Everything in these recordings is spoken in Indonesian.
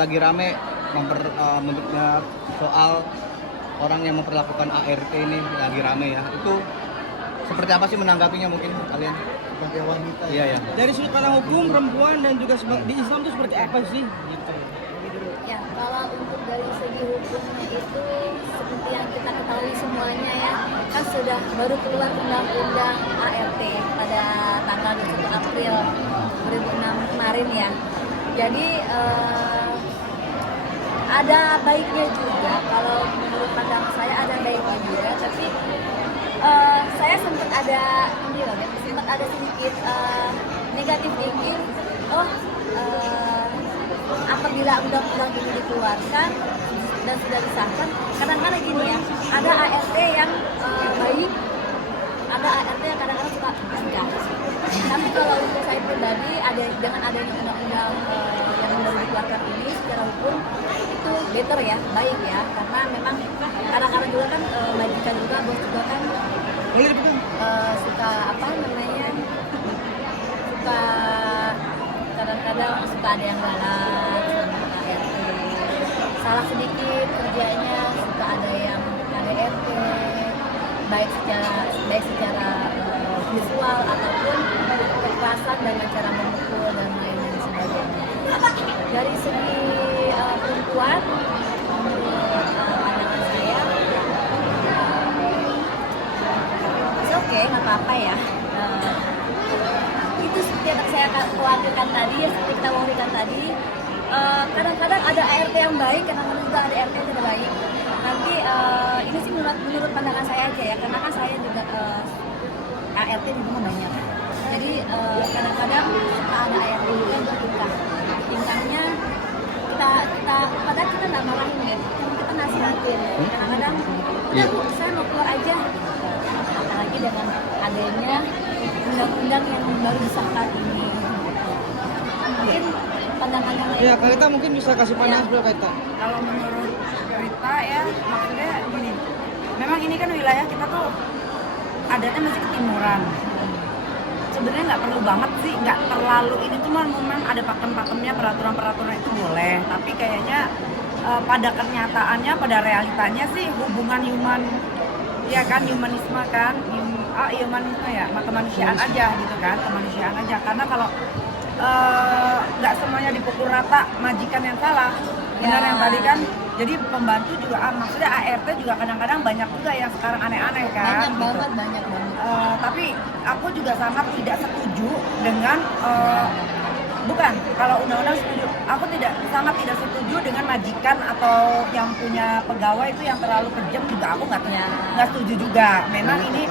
lagi rame soal orang yang memperlakukan ART ini lagi rame ya. Itu seperti apa sih menanggapinya mungkin kalian sebagai wanita? Iya ya. Dari sudut pandang hukum perempuan dan juga di Islam itu seperti apa sih? Gitu. Ya, kalau untuk dari segi hukumnya itu seperti yang kita ketahui semuanya ya, kan sudah baru keluar undang-undang ART pada tanggal 21 April 2006 kemarin ya. Jadi ada baiknya juga, kalau menurut pandangan saya ada baiknya juga, tapi saya sempat ada sedikit negatif thinking. Apabila undang-undang ini dikeluarkan dan sudah disahkan, kadang-kadang gini ya, ada ART yang baik, ada ART yang kadang-kadang suka enggak. Tapi kalau untuk saya pribadi, dengan adanya undang-undang yang baru dikeluarkan ini secara hukum itu better ya, baik ya, karena memang kadang-kadang juga kan majikan juga, bos juga kan suka suka kadang-kadang suka ada yang galak sama ART, salah sedikit kerjanya suka ada yang KDRT, baik secara visual ataupun kekerasan dengan cara memukul dan lain sebagainya. Dari segi perempuan, menurut pandangan saya, oke, nggak apa-apa ya. Itu seperti yang saya khawatirkan tadi, ya seperti kita wawarkan tadi, kadang-kadang ada ART yang baik, kadang-kadang juga ada ART yang tidak baik. Nanti ini sih menurut pandangan saya aja ya, karena kan saya juga ART di rumah banyak. Jadi kadang-kadang ada ART juga yang bertingkah. Tingkahnya padahal kita nggak marahin ya, kita nasihatin. Kadang-kadang, ya Bu, saya mau keluar aja. Apalagi dengan adanya undang-undang yang baru disahkan ini. Mungkin pandangannya Ya, Kak Rita mungkin bisa kasih pandangan sebelah Kak Rita. Kalau menurut Rita ya, maksudnya gini, memang ini kan wilayah kita tuh adatnya masih ketimuran. Sebenarnya nggak perlu banget sih, nggak terlalu ini, cuma memang ada pakem-pakemnya, peraturan-peraturan itu boleh. Tapi kayaknya pada kenyataannya, pada realitanya sih hubungan ya kan, humanisme kan, humanisme ya, kemanusiaan aja gitu kan, kemanusiaan aja. Karena kalau nggak semuanya dipukul rata majikan yang salah, benar yang tadi kan. Jadi pembantu juga, maksudnya ART juga kadang-kadang banyak juga yang sekarang aneh-aneh kan. banyak banget. Tapi aku juga sangat tidak setuju dengan bukan, kalau undang-undang setuju, aku sangat tidak setuju dengan majikan atau yang punya pegawai itu yang terlalu kejam juga, aku nggak setuju juga. Memang ini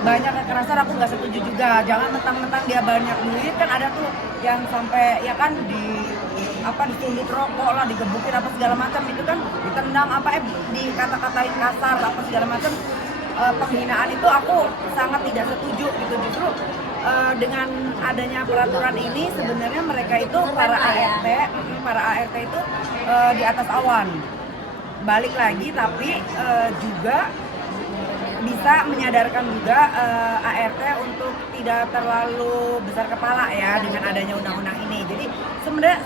banyak kekerasan, aku nggak setuju juga. Jangan mentang-mentang dia banyak duit, kan ada tuh yang sampai ya kan ditulit rokok lah, digebukin apa segala macam, itu kan ditendang dikata-katain kasar apa segala macam. Penghinaan itu aku sangat tidak setuju gitu. Justru dengan adanya peraturan ini sebenarnya mereka itu para ART itu di atas awan, balik lagi, tapi juga bisa menyadarkan juga ART untuk tidak terlalu besar kepala ya dengan adanya undang-undang ini. Jadi sebenarnya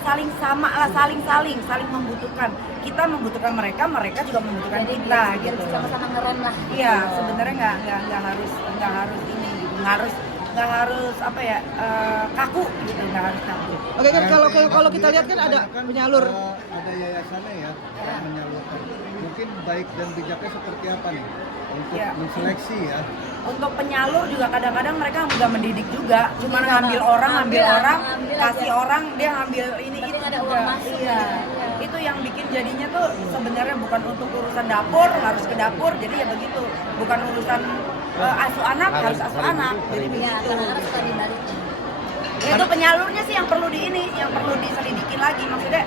saling membutuhkan. Kita membutuhkan mereka juga membutuhkan kita gitu. Sama-sama ngerem lah. Iya, sebenarnya nggak harus ini gitu. Nggak harus kaku gitu, nggak harus kaku. Oke kan, kalau kita lihat kan ada penyalur. Ada yayasannya ya yang menyalurkan. Mungkin baik dan bijaknya seperti apa nih untuk menseleksi ya? Untuk penyalur juga kadang-kadang mereka juga mendidik juga, cuma ngambil orang, kasih orang, dia ngambil ini tapi itu ada juga. uang masuk. Iya. Itu yang bikin jadinya tuh sebenarnya bukan untuk urusan dapur, harus ke dapur, jadi ya begitu. Bukan urusan asuh anak, harus asuh anak. Jadi begitu. Kadang-kadang suka dibalik. Itu penyalurnya sih yang perlu diselidikin lagi. Maksudnya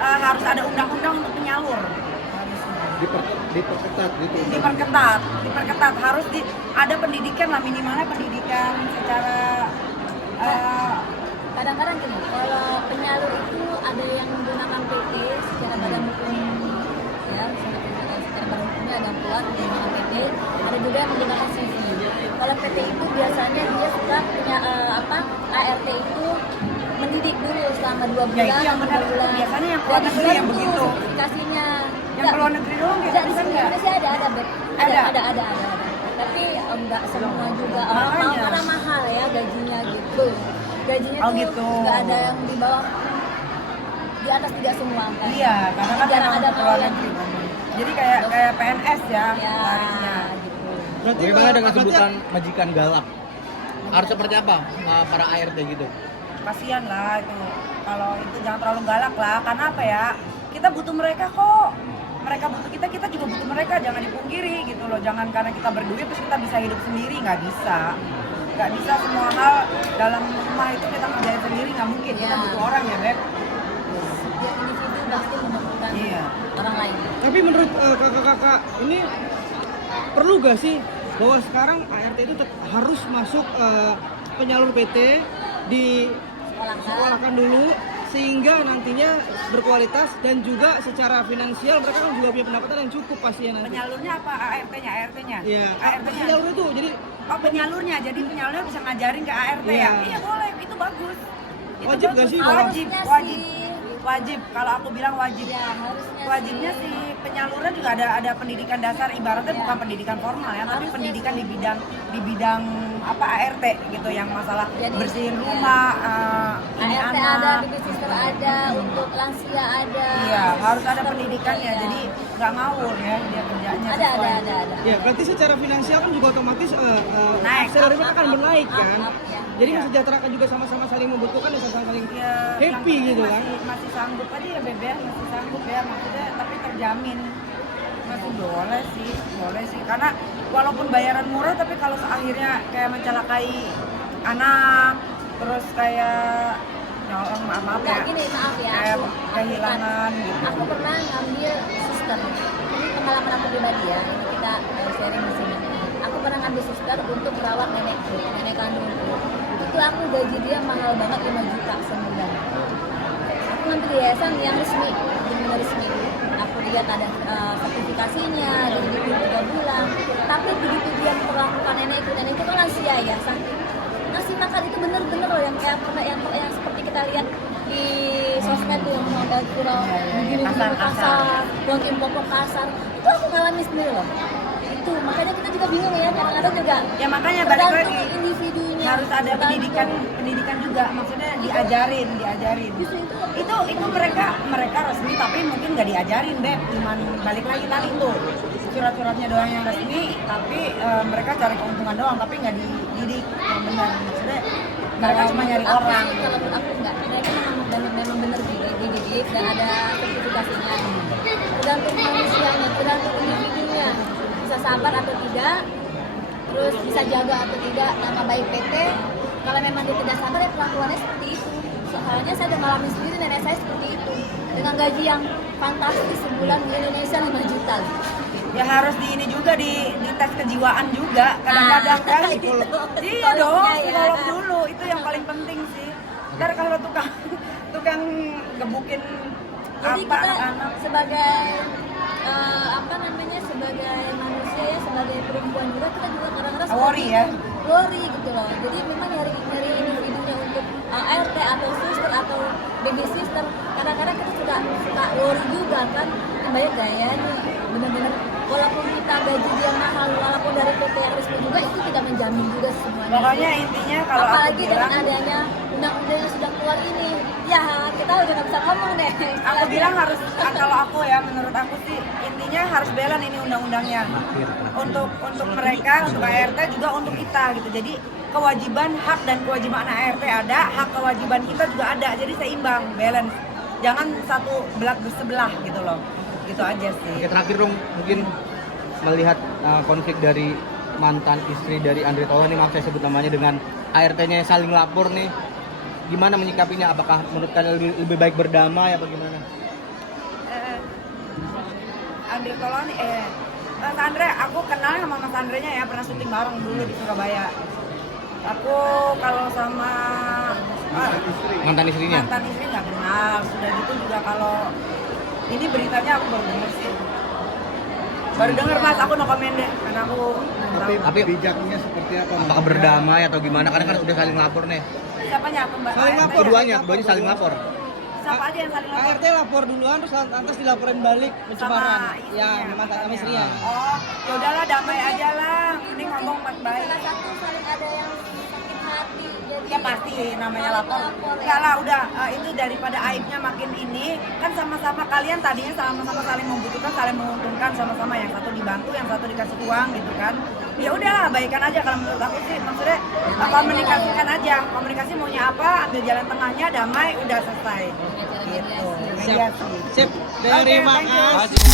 harus ada undang-undang untuk penyalur. Diperketat gitu. Diperketat, harus ada pendidikan lah, minimalnya pendidikan secara Kadang-kadang gini, kalau penyalur itu ada yang menggunakan PT secara badan hukum ya, secara badan hukumnya ada yang kuat menggunakan PT, ada juga yang menggunakan CV. Kalau PT itu biasanya dia suka punya ART itu mendidik dulu selama selama 2 bulan. Ya, itu yang benar. 3 bulan. Biasanya yang keluar Dan negeri bulan yang itu begitu. sertifikasinya. Yang keluar negeri doang Enggak, kayak di bisa sini nggak? Indonesia ada, Beb. Ada? Ada. Tapi enggak semua juga. Makanya. Karena mahal ya gajinya gitu. Gajinya Oh, tuh gitu. enggak ada yang di bawah, di atas tidak semua kan. Iya, karena kan Jarang memang ada keluar yang negeri. Jadi kayak PNS ya ya warisnya. gitu. Berarti Bagaimana dengan berarti sebutan majikan galak? Harus seperti apa para ART gitu? Kasihan lah itu. Kalau itu jangan terlalu galak lah. Karena apa ya? Kita butuh mereka kok. Mereka butuh kita juga butuh mereka. Jangan dipungkiri gitu loh. Jangan karena kita berduit terus kita bisa hidup sendiri, nggak bisa. Nggak bisa semua hal dalam rumah itu kita kerjain sendiri, nggak mungkin. Kita Iya. butuh orang ya, Beb. Setiap individu pasti membutuhkan Iya. orang lain. Tapi menurut kakak-kakak ini perlu gak sih bahwa sekarang ART itu harus masuk penyalur PT di sekolahkan dulu sehingga nantinya berkualitas dan juga secara finansial mereka kan juga punya pendapatan yang cukup pastinya nanti. Penyalurnya apa? ART-nya? ART-nya? Iya, ART-nya. penyalur itu jadi Oh, penyalurnya. Jadi penyalurnya bisa ngajarin ke ART ya? Iya. Iya, boleh. Itu bagus. Itu Wajib nggak bagus. sih? Wajib, Harusnya wajib. sih. Wajib. Kalau aku bilang wajib. Ya, harusnya Wajibnya sih. sih penyaluran juga ada pendidikan dasar, ibaratnya Iya. bukan pendidikan formal ya, tapi Harusnya pendidikan sih. di bidang apa ART gitu, yang masalah Jadi, bersihin iya. rumah, ini ART anak. ada, baby sister ada, untuk lansia ada. Iya, harus ada Sister pendidikannya. juga, Jadi ya. nggak ngawur ya dia kerjanya. ada. sesuai. ya berarti secara finansial kan juga otomatis Naik. salary mereka akan menaik kan. Up, ya. Jadi Iya. mensejahterakan juga sama-sama saling membutuhkan dan sama-sama saling Ya, yang happy penting gitu kan. masih sanggup aja ya Bebe, masih sanggup ya maksudnya, tapi terjamin masih boleh sih karena walaupun bayaran murah tapi kalau akhirnya kayak mencelakai anak terus kayak ya orang maaf Nah, ya gini, maaf ya. kayak Aku kehilangan gitu. Aku pernah ngambil suster. Ini pengalaman aku pribadi ya. Ini kita sharing di sini. Aku pernah ngambil suster untuk merawat nenekku, nenek kandungku. Itu aku gaji dia mahal banget 5 juta sebulan. Aku ngambil di yayasan yang resmi, benar resmi. Aku lihat ada sertifikasinya, dibikin 3 bulan. Tapi begitu dia memperlakukan nenekku itu kan lansia ya, ngasih makan itu bener-bener loh yang kayak pernah yang seperti kita lihat di sosmed tuh, yang modal kurang begini kasar, buangin popok kasar, itu aku ngalamin sendiri loh. Itu makanya kita juga bingung ya, kadang-kadang juga Ya makanya balik tergantung lagi individunya, harus ada pendidikan juga, maksudnya diajarin. Justru Itu mereka resmi tapi mungkin nggak diajarin Beb, cuman balik lagi tadi tuh surat-suratnya doang yang resmi tapi mereka cari keuntungan doang tapi nggak dididik yang benar, maksudnya mereka cuma nyari Aku orang. sih, kalau menurut aku enggak, mereka memang benar dididik dan ada sertifikasinya. Tergantung manusianya, tergantung individunya, bisa sabar atau tidak, terus bisa jaga atau tidak nama baik PT. Kalau memang dia tidak sabar ya perlakuannya seperti itu. Soalnya saya udah ngalamin sendiri nenek saya seperti itu dengan gaji yang fantastis sebulan di Indonesia 5 juta. Ya harus di ini juga di tes kejiwaan juga kadang-kadang kan. itu. Iya dong, Psikolognya ya. psikolog dulu itu yang paling penting sih. Ntar kalau tukang gebukin Jadi apa kita anak-anak. sebagai sebagai manusia ya, sebagai perempuan juga kita juga kadang-kadang seperti Worry ya? itu. Worry gitu loh. Jadi memang dari individunya untuk ART atau suster atau baby sister, kadang-kadang kita suka worry juga kan, banyak gaya nih, bener-bener walaupun kita gaji dia mahal, walaupun dari PT yang resmi juga itu tidak menjamin juga semuanya. Pokoknya intinya kalau aku apalagi dengan bilang, adanya undang-undang yang sudah keluar ini, ya kita udah nggak bisa ngomong deh. aku bilang harus, kalau aku ya menurut aku sih intinya harus balance ini undang-undangnya untuk mereka, untuk ART juga untuk kita gitu. Jadi kewajiban hak dan kewajiban ART ada, hak kewajiban kita juga ada, jadi seimbang, balance, jangan satu belak bersebelah gitu loh, gitu aja sih. Oke, terakhir dong, mungkin melihat konflik dari mantan istri dari Andre Taulani, maaf saya sebut namanya, dengan ART-nya yang saling lapor nih, gimana menyikapinya? Apakah menurut kalian lebih baik berdamai apa gimana? Andre Taulani, Mas Andre, aku kenal sama Mas Andre-nya ya, pernah syuting bareng dulu di Surabaya. Aku kalau sama Mantan istrinya? mantan istri nggak kenal, sudah gitu juga kalau ini beritanya aku baru denger sih. Baru denger Mas, aku no comment deh, karena aku belum tahu. Tapi bijaknya seperti apa? apakah berdamai atau gimana? Karena kan udah saling lapor nih. Siapanya aku Mbak? Saling lapor. Keduanya saling lapor. siapa aja yang saling lapor? ART lapor duluan terus lantas dilaporin balik pencemaran. Ya, sama istrinya. Oh, ya udahlah damai aja lah. Mending ngomong baik-baik. Salah satu saling ada yang sakit hati. Jadi Ya pasti namanya lapor. ya. Enggak lah udah itu daripada aibnya makin ini kan sama-sama kalian tadinya sama-sama saling membutuhkan, saling menguntungkan sama-sama yang satu dibantu, yang satu dikasih uang gitu kan. Ya udahlah baikan aja kalau menurut aku sih maksudnya komunikasikan aja. Komunikasi maunya apa, ambil jalan tengahnya damai udah selesai. Gitu. Siap. Mediasi. Sip. Oke, Terima thank you. kasih.